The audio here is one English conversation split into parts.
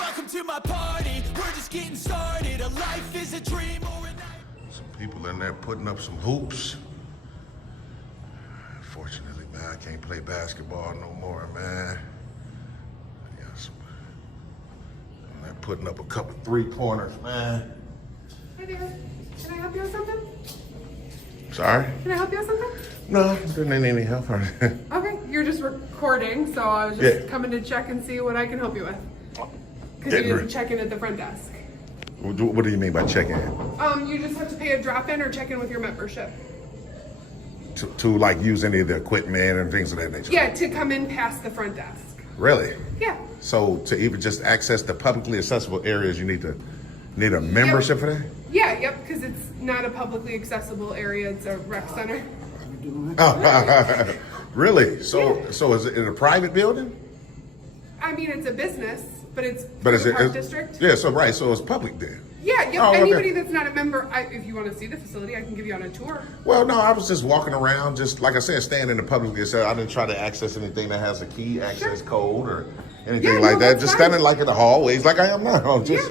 Welcome to my party, we're just getting started. A life is a dream or a night. Some people in there putting up some hoops. Unfortunately, man, I can't play basketball no more, man. They're putting up a couple 3-pointers, man. Hi there. Can I help you with something? Sorry? Can I help you with something? No, didn't need any help. Okay, you're just recording, so I was just coming to check and see what I can help you with. Because you didn't check in at the front desk. What do you mean by checking in? You just have to pay a drop-in or check in with your membership. To like use any of the equipment and things of that nature? Yeah, to come in past the front desk. Really? Yeah. So to even just access the publicly accessible areas, you need a membership for that? Yeah, yep, because it's not a publicly accessible area, it's a rec center. Really? So is it in a private building? I mean, it's a business, but it's a park district. Yeah, so right, so it's public then. Yeah, yep. Oh, okay. Anybody that's not a member, if you want to see the facility, I can give you on a tour. Well, no, I was just walking around, just like I said, staying in the public. So I didn't try to access anything that has a key access code or anything like that. Just standing like in the hallways, like I am now. Just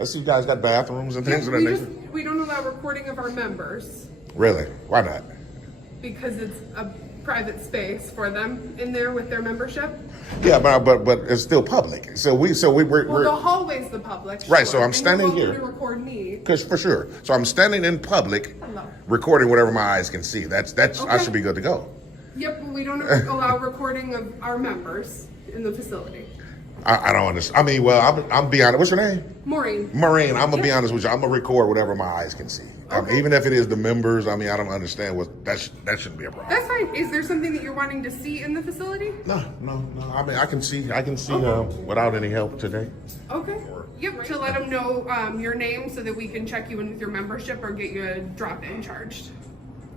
I see you guys got bathrooms and things of that nature. We don't allow recording of our members Really? Why not? because it's a private space for them in there with their membership. Yeah, but it's still public. So we're The hallway's the public. Right, so I'm and standing you're welcome here. to record me. Cause for sure. So I'm standing in public, Hello. recording whatever my eyes can see. That's I Okay. should be good to go. Yep, but we don't allow recording of our members in the facility. I don't understand. I mean, well, I'm be honest. What's your name? Maureen. Maureen, I'm gonna be honest with you. I'm gonna record whatever my eyes can see. Okay. Even if it is the members, I mean, I don't understand what that shouldn't be a problem. That's fine. Is there something that you're wanting to see in the facility? No. I mean, I can see without any help today. Okay. Yep, to let them know your name so that we can check you in with your membership or get you a drop-in charged.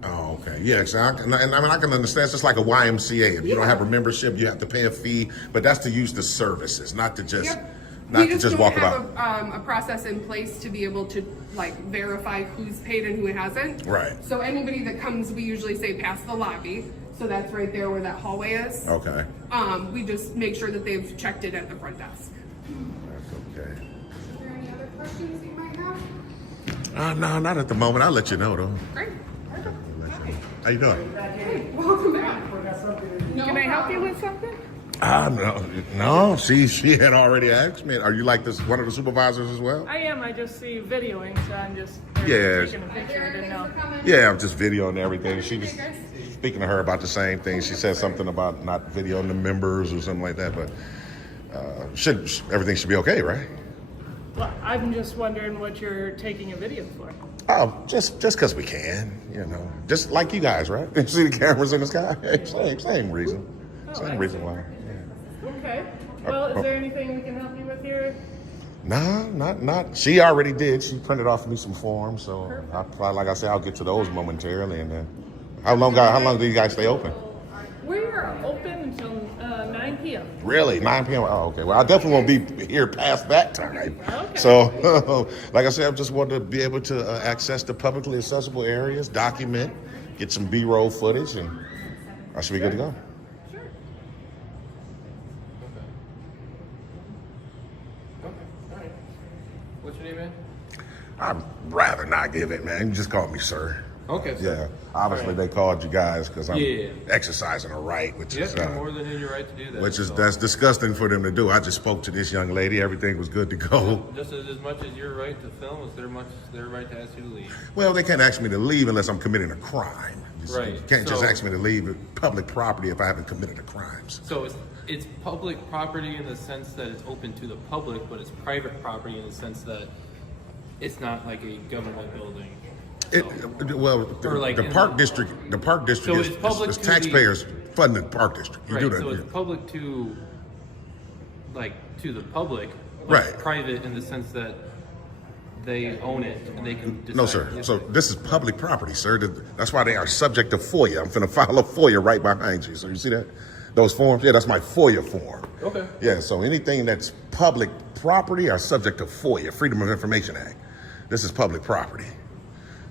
Oh, okay. Yeah, exactly. And I mean, I can understand. It's just like a YMCA. If you don't have a membership, you have to pay a fee. But that's to use the services, not to just walk about. Have a process in place to be able to like verify who's paid and who hasn't. Right. So anybody that comes, we usually say past the lobby. So that's right there where that hallway is. Okay. We just make sure that they've checked it at the front desk. That's okay. Is there any other questions you might have? No, not at the moment. I'll let you know though. Great. Perfect. Hi. How you doing? Hey, welcome back. Can I help you with something? No. She had already asked me. Are you like this one of the supervisors as well? I am. I just see videoing, so I'm just Yeah. taking a picture. I didn't know. Yeah, I'm just videoing everything. She was speaking to her about the same thing. She said something about not videoing the members or something like that, but everything should be okay, right? Well, I'm just wondering what you're taking a video for. Oh, just because we can, just like you guys, right? You see the cameras in the sky? Same reason. Same reason why. Yeah. Okay. Well, is there anything we can help you with here? No, not. She already did. She printed off me some forms, so like I said, I'll get to those momentarily. And then, how long do you guys stay open? We are open until 9 p.m. Really, 9 p.m. Oh, okay. Well, I definitely won't be here past that time. Okay. So, like I said, I just want to be able to access the publicly accessible areas, document, get some B-roll footage, and I should be good to go. Sure. Okay, all right. What's your name, man? I'd rather not give it, man. You just call me sir. Okay. Yeah. Obviously, they called you guys because I'm Yeah. exercising a right, which Yes, is you're more than in your right to do that. that's disgusting for them to do. I just spoke to this young lady. Everything was good to go. Just as much as your right to film is their right to ask you to leave. Well, they can't ask me to leave unless I'm committing a crime. Right. You can't just So- ask me to leave public property if I haven't committed a crime. So it's public property in the sense that it's open to the public, but it's private property in the sense that it's not like a government building. So- The park district So it's public is to the- taxpayers funding the park district. You right. do that. So it's yeah. public to the public, but Right. it's private in the sense that they own it and they can decide. No, sir. if So it- this is public property, sir. That's why they are subject to FOIA. I'm finna file a FOIA right behind you. So you see that? Those forms? Yeah, that's my FOIA form. Okay. Yeah, so anything that's public property are subject to FOIA, Freedom of Information Act. This is public property.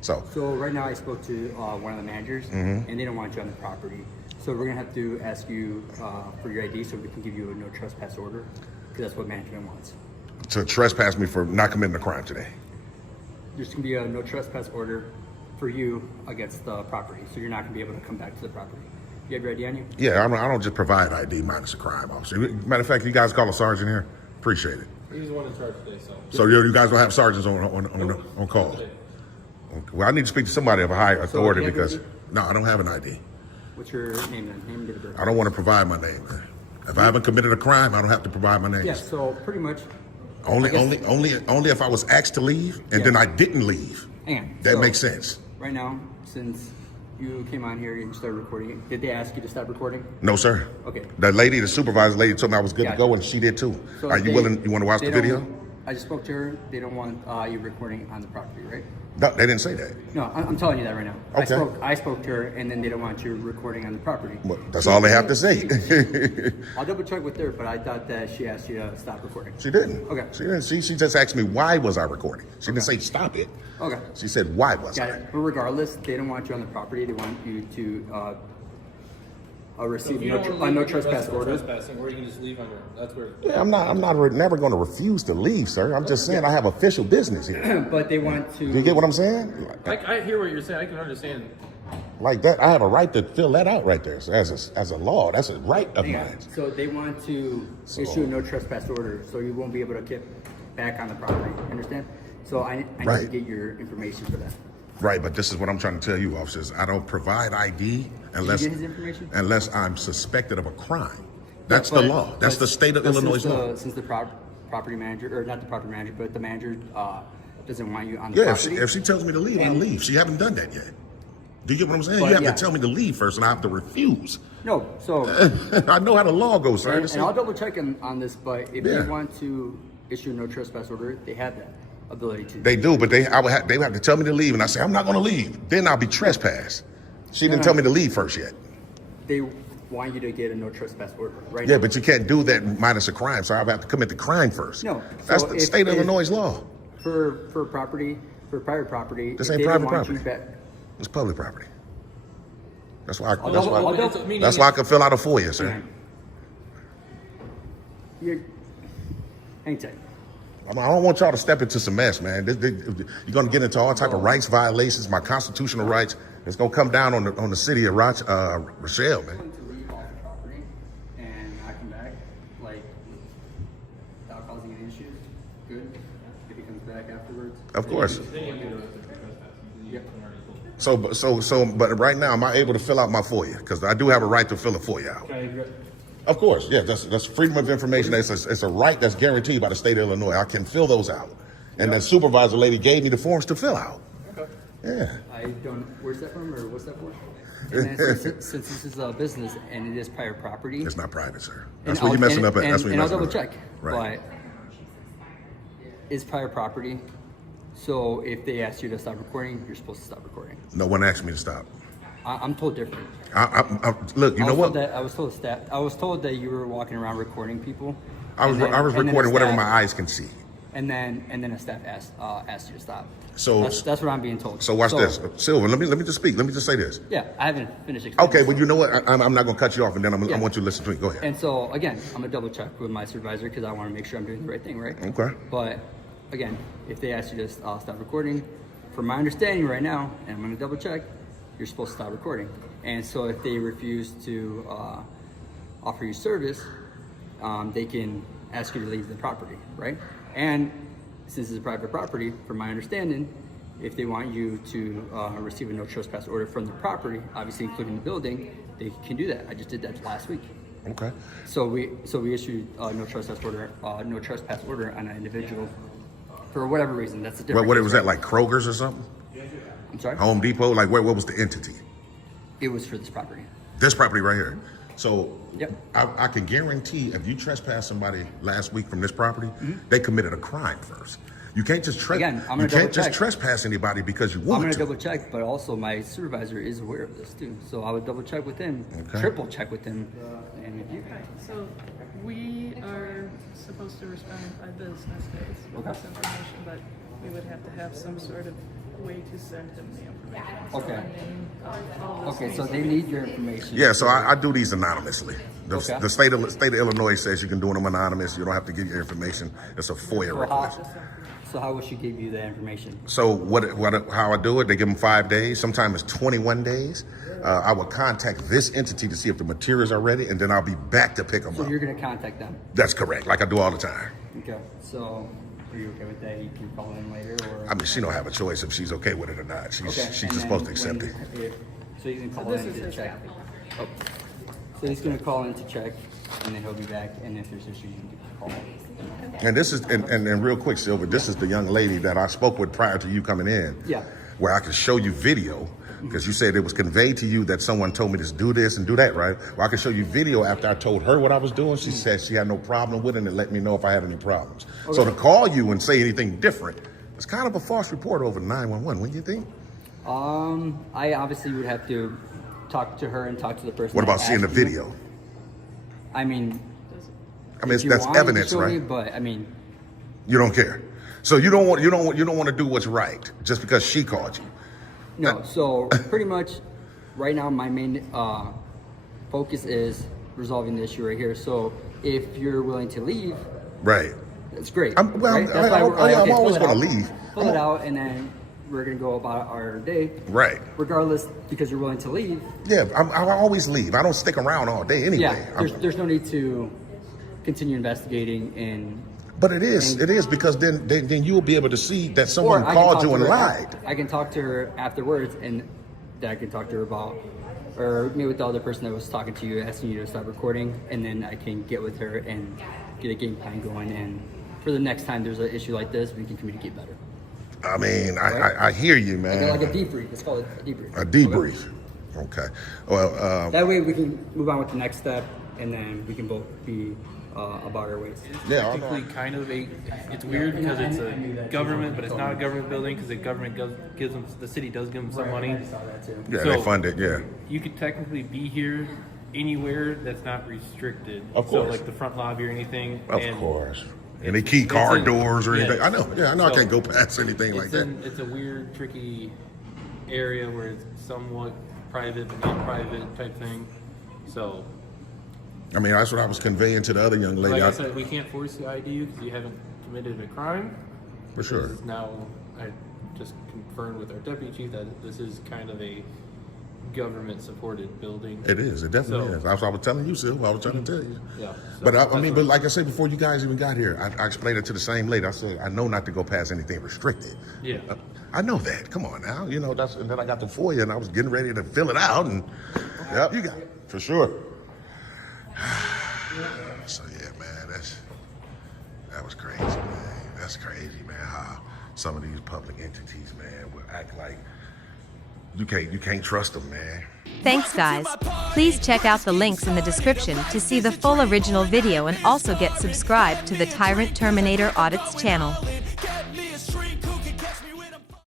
So right now I spoke to one of the managers, and they don't want you on the property. So we're gonna have to ask you for your ID so we can give you a no trespass order, because that's what management wants. to trespass me for not committing a crime today. There's gonna be a no trespass order for you against the property, so you're not gonna be able to come back to the property. You have your ID on you? Yeah, I don't just provide ID minus a crime, officer. Matter of fact, you guys call a sergeant here? Appreciate it. He's the one in charge today, so. So you guys don't have sergeants on call? Okay. Well, I need to speak to somebody of a higher authority you have because, ID? no, I don't have an ID. What's your name then? Name and date of birth. I don't want to provide my name, man. If I haven't committed a crime, I don't have to provide my name. Yeah, so pretty much. Only if I was asked to leave and then I didn't leave. Hang on. That So, makes sense. Right now, since you came on here and started recording, did they ask you to stop recording? No, sir. Okay. The supervisor lady told me I was good to Gotcha. go, and she did too. So Are you they- willing? You want to watch the they don't- video? I just spoke to her. They don't want you recording on the property, right? No, they didn't say that. No, I'm telling you that right now. Okay. I spoke to her, and then they don't want you recording on the property. Well, that's all they have to say. I'll double check with her, but I thought that she asked you to stop recording. She didn't. Okay. She didn't. She just asked me why was I recording. She didn't say stop it. Okay. She said why was Got I? it. But regardless, they don't want you on the property. They want you to receive If you no, don't a wanna no leave, that's trespass for order. trespassing, or you can just leave on your, that's where. Yeah, I'm never going to refuse to leave, sir. I'm just saying I have official business here. But they want to. Do you get what I'm saying? I hear what you're saying, I can understand. Like that, I have a right to fill that out right there. So as a law, that's a right of Hang on. mine. So they want to issue a no trespass order, so you won't be able to get back on the property. Understand? So I need to Right. get your information for that. Right, but this is what I'm trying to tell you, officers. I don't provide ID unless get his information? unless I'm suspected of a crime. That's But- the law. That's but- the state of but Illinois since law. Since the property manager, or not the property manager, but the manager doesn't want you on the Yeah, property. if she tells me to leave, I'll leave. She haven't done that yet. Do you get what I'm saying? But, You have yeah. to tell me to leave first, and I have to refuse. No, so I know how the law goes, sir. and I'll double check on this, but if Yeah. they want to issue a no trespass order, they have that ability to. They do, but they would have to tell me to leave, and I say I'm not going to leave. Then I'll be trespassed. She didn't No. tell me to leave first yet. They want you to get a no trespass order, right? Yeah, now. but you can't do that minus a crime, so I have to commit the crime first. No, That's so the if- state of if- Illinois law. for property, for private property. This if ain't they don't private want you property. back- It's public property. That's why. I'll That's double- why. I'll double- That's why I can fill out a FOIA, sir. You're, hang tight. I don't want y'all to step into some mess, man. You're going to get into all type of rights violations, my constitutional rights. It's going to come down on the city of Rochelle, man. To leave off the property and I come back, like, without causing any issues, good. If he comes back afterwards. Of course. Yep. But right now, am I able to fill out my FOIA? Because I do have a right to fill a FOIA out. Of course, yeah. That's freedom of information. It's a right that's guaranteed by the state of Illinois. I can fill those out, and the supervisor lady gave me the forms to fill out. Okay. Yeah. I don't, where's that from or what's that for? And then since this is a business and it is private property. It's not private, sir. and That's where you're I'll- messing up at. and- That's where and you're I'll messing double up. check, Right. but it's private property. So if they ask you to stop recording, you're supposed to stop recording. No one asked me to stop. I'm told different. Look, you know what? I was told that you were walking around recording people. I was and then- and then recording a whatever staff- my eyes can see. And then a staff asked you to stop. So- that's what I'm being told. So watch this, Silver. Let me just speak. Let me just say this. Yeah, I haven't finished explaining. Okay, well, you know what? I'm not going to cut you off, and then I Yeah. want you to listen to me. Go ahead. And so again, I'm gonna double check with my supervisor because I want to make sure I'm doing the right thing, right? Okay. But again, if they ask you to stop recording, from my understanding right now, and I'm gonna double check, you're supposed to stop recording. And so if they refuse to offer you service, they can ask you to leave the property, right? And since it's a private property, from my understanding, if they want you to receive a no trespass order from the property, obviously including the building, they can do that. I just did that last week. Okay. So we issued a no trespass order on an individual for whatever reason. That's a different. What case, was right? that, like Kroger's or something? I'm sorry. Home Depot? Like what was the entity? It was for this property. This property right here. So Yep. I can guarantee if you trespass somebody last week from this property, they committed a crime first. You can't just Again, I'm gonna you can't double just check. trespass anybody because you I'm want gonna to. double check, but also my supervisor is aware of this too. So I would double check with him, Okay. triple check with him, and with you. Okay, so we are supposed to respond by business days with Okay. this information, but we would have to have some sort of way to send them the information. Okay. All the Okay, so things. they need your information. Yeah, so I do these anonymously. Okay. The state of Illinois says you can do them anonymous. You don't have to give your information. It's a FOIA request. So how will she give you that information? So how I do it? They give them 5 days. Sometimes it's 21 days. I will contact this entity to see if the materials are ready, and then I'll be back to pick them So up. you're gonna contact them. That's correct, like I do all the time. Okay. So are you okay with that? You can call in later, or I mean, she don't have a choice if she's okay with it or not. She's okay. she's And just then supposed to accept when it. So he's gonna call This in is to his check. copy. Oh. So he's gonna call in to check, and then he'll be back. And if there's issues, you can call. And this is and real quick, Silver, this is the young lady that I spoke with prior to you coming in. Yeah. Where I could show you video, because you said it was conveyed to you that someone told me to do this and do that, right? Well, I could show you video after I told her what I was doing. She said she had no problem with it and let me know if I had any problems. Okay. So to call you and say anything different, it's kind of a false report over 911. What do you think? I obviously would have to talk to her and talk to the person. What about that seeing the asked you. video? I mean, It's, you that's want, you can evidence, show right? me, but I mean, You don't care. So you don't want to do what's right just because she called you. no. So pretty much, right now my main focus is resolving the issue right here. So if you're willing to leave, Right. that's great. I'm right? That's why we're- I'm okay, always fill it going to out. leave. Fill it out, and then we're gonna go about our day. Right. Regardless, because you're willing to leave. Yeah, I always leave. I don't stick around all day anyway. Yeah. There's no need to continue investigating and. But it is because then you'll be able to see that Or someone I can called talk you to and her lied. I can talk to her afterwards, and that I can talk to her about, or maybe with the other person that was talking to you, asking you to stop recording, and then I can get with her and get a game plan going. And for the next time there's an issue like this, we can communicate better. I mean, I hear you, man. Like a debrief. Let's call it a debrief. A debrief. Okay. Well, That way we can move on with the next step, and then we can both be about our ways. yeah. Technically, kind of it's weird because it's a government, but it's not a government building because the government gives them, the city does give them some money. I saw that too. Yeah, So- they fund it. Yeah. You could technically be here anywhere that's not restricted. Of So course. like the front lobby or anything. Of and course. Any key car in- doors or yeah. anything? I know. Yeah, I know. I So, can't go past anything like that. It's a weird, tricky area where it's somewhat private but not private type thing. So, I mean, that's what I was conveying to the other young lady. like I said, we can't force you ID you because you haven't committed a crime. For sure. This is now, I just confirmed with our deputy chief that this is kind of a government-supported building. It is. It definitely So- is. That's what I was telling you, Sil. I was trying to tell you. Yeah. But So I mean, that's but like I said before, you guys even got here, I explained it to the same lady. I said, I know not to go past anything restricted. Yeah. I know that. Come on now. You know, and then I got the FOIA and I was getting ready to fill it out and yep, you got it. For sure. So yeah, man, that was crazy, man. That's crazy, man, how some of these public entities, man, will act like you can't trust them, man. Thanks guys. Please check out the links in the description to see the full original video and also get subscribed to the Tyrant Terminator Audits channel.